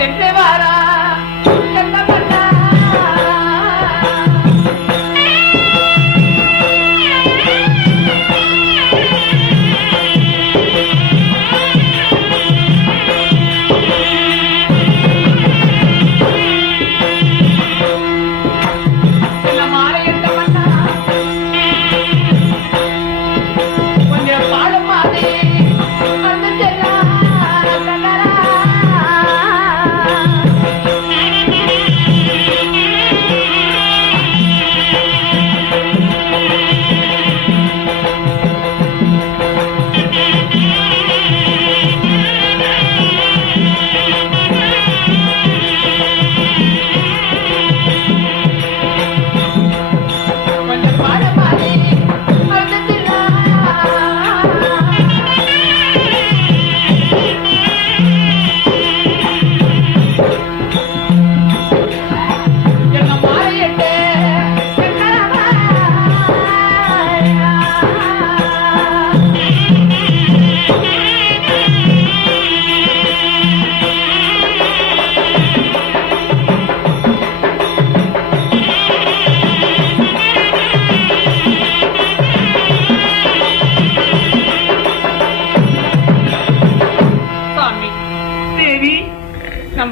சென்று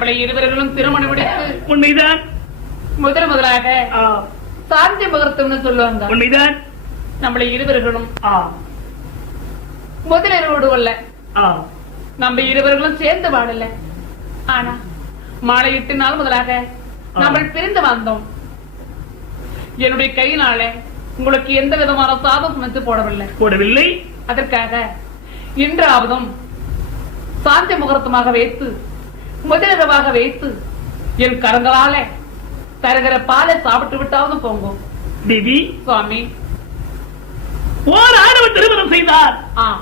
நம்மளை இருவர்களும் திருமணம் முடித்து உண்மைதான் முதல் முதலாக சாந்தி முகூர்த்தம்னு சொல்லுவாங்க. உண்மைதான் நம்மளை இருவர்களும் முதலிரவோடு அல்ல நம்ம இருவர்களும் சேர்ந்து வாழல. ஆனா மாலையிட்டு நாள் முதலாக நம்ம பிரிந்து வந்தோம். என்னுடைய கையினால உங்களுக்கு எந்த விதமான சாதம் சமைத்து போடவில்லை. போடவில்லை. அதற்காக இன்றாவதும் சாந்தி முகூர்த்தமாக வைத்து முதலிரவாக வைத்து என் கரங்களால தருகிற பாலை சாப்பிட்டு விட்டாவது போங்க. தேவி. சுவாமி. ஓர் ஆணவ திருமணம் செய்தார். ஆ.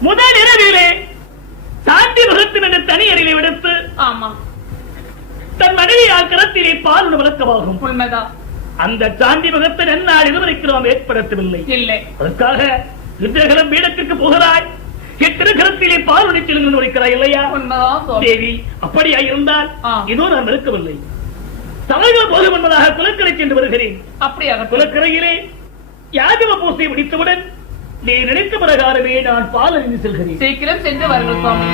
முதல் இரவிலே சாந்தி முகத்தின் என்ற தனி அறிவை விடுத்து ஆமா. தன் மனைவியால் கரத்திலே பால் வழக்கமாகும். உண்மைதான். அந்த சாந்தி முகத்தை நன்னாள் இதுவரைக்கும் நாம் ஏற்படுத்தவில்லை. இல்லை. அதற்காக யுத்தகலம் பீடத்திற்கு போகிறாய். எத்திருகரத்திலே பால் உடைத்தில் உடைக்கிறாய் இல்லையா? தேவி அப்படியா இருந்தால். இதோ நான் இருக்கவில்லை தலைவர் போதும் என்பதாக குலக்கரை சென்று வருகிறேன். அப்படியாக குலக்கரையிலே யாதவ பூசை முடித்தவுடன் நீ நினைத்த பிரகாரமே நான் பால் அறிந்து செல்கிறேன். சீக்கிரம் சென்று வருங்கள் சுவாமி.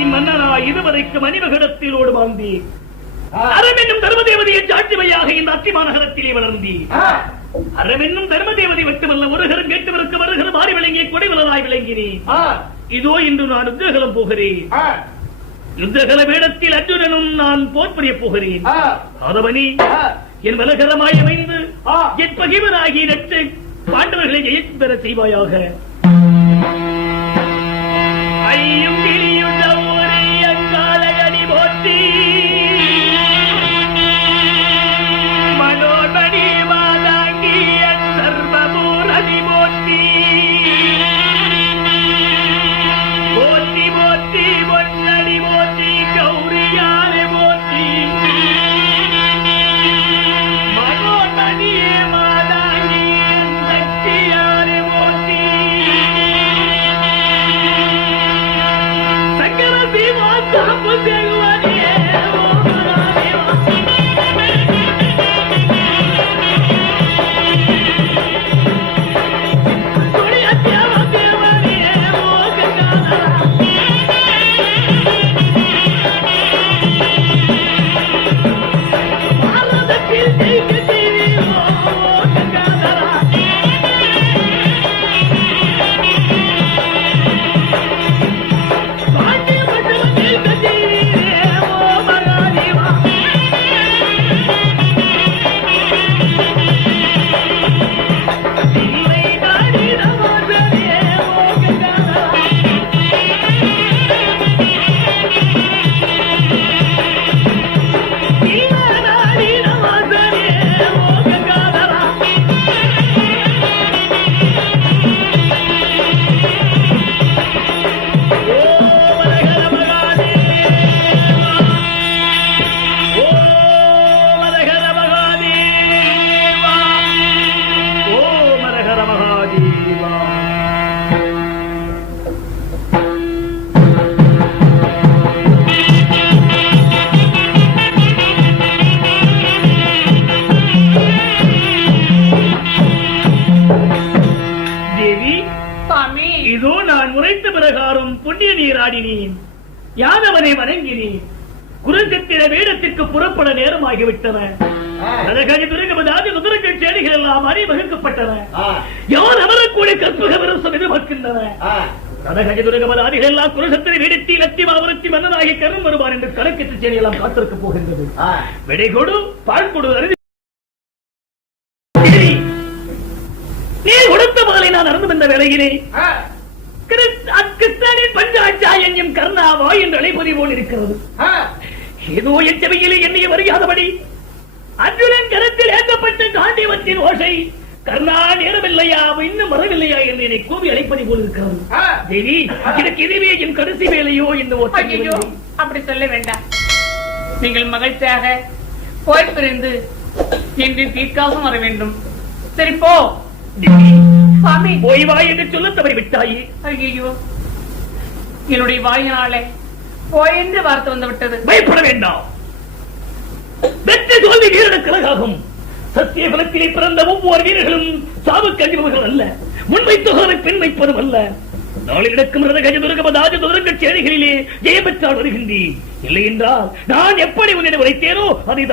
அத்திபுரத்தின் மன்னனா இதுவரைக்கும் அணிவகடத்திலோடு வாழ்ந்தி அறம் என்னும் தர்மதேவதையை சாட்சிமையாக இந்த அத்தி மாநகரத்திலே வளர்ந்தி அறம் என்னும் தர்மதேவதை மட்டுமல்ல ஒருகரம் கேட்டவருக்கு வருகிற மாறி விளங்கிய கொடைவலராய் விளங்கினேன். இதோ இன்று நான் யுத்தகலம் போகிறேன். யுத்தகல வேடத்தில் அர்ஜுனனும் நான் போர் புரிய போகிறேன். ஆதவனி என் வலகரமாய் அமைந்து என் பகைவனாகி நட்டு பாண்டவர்களை ஜெயித்து பெற செய்வாயாக. ஐயும் நீராடினேன் யாதவனை வணங்கினேன். குருங்கத்தின வேடத்திற்கு புறப்பட துருகமதாதி முதலங்கள் செய்திகள் எல்லாம் அறிவகுக்கப்பட்டன. யார் அமரக்கூடிய கற்பக விரசம் எதிர்பார்க்கின்றன? அதற்காக துருகமதாதிகள் எல்லாம் குருசத்தினை வேடத்தி லத்தி மாவரத்தி மன்னனாகி கரும் வருவார் என்று கணக்கெட்டு செய்தி எல்லாம் காத்திருக்க போகின்றது. விடை கொடு பால் கொடு. நீ கொடுத்த நான் நடந்து வந்த அழைப்பதி போல் இருக்கிறது. ஏதோ என் செவையிலே என்னைய வருகாதபடி அர்ஜுனன் கரத்தில் ஏற்றப்பட்ட காண்டிவத்தின் ஓசை கர்ணா நேரமில்லையா இன்னும் வரவில்லையா என்று என்னை கூவி அழைப்பதை போல் இருக்கிறது. தேவி எனக்கு இதுவே என் கடைசி வேலையோ இந்த ஐயோ அப்படி சொல்ல வேண்டாம். நீங்கள் மகிழ்ச்சியாக போய் பிரிந்து என்று தீர்க்காசம் வர வேண்டும். சரி போ. சுவாமி. போய் வா என்று சொல்ல தவறி விட்டாயே ஐயோ என்னுடைய வாயினாலே போய் என்று வார்த்தை வந்து விட்டது பயப்பட வேண்டாம் வெற்றி தோல்வி வீரனுக்கு அழகாகும் சத்திய பலத்திலே பிறந்த ஒவ்வொரு வீரர்களும் சாவுக்கு அஞ்சுபவர்கள் அல்ல முன்வைத்தோரை பெண் வைப்பதும் அல்ல நாளில் நடக்கும் ரத கஜ துருகமதாஜ துரங்க சேரிகளிலே ஜெயபெற்றால் வருகின்றேன் இல்லை என்றால் நான் எப்படி உன்னிடம் உரைத்தேனோ அதை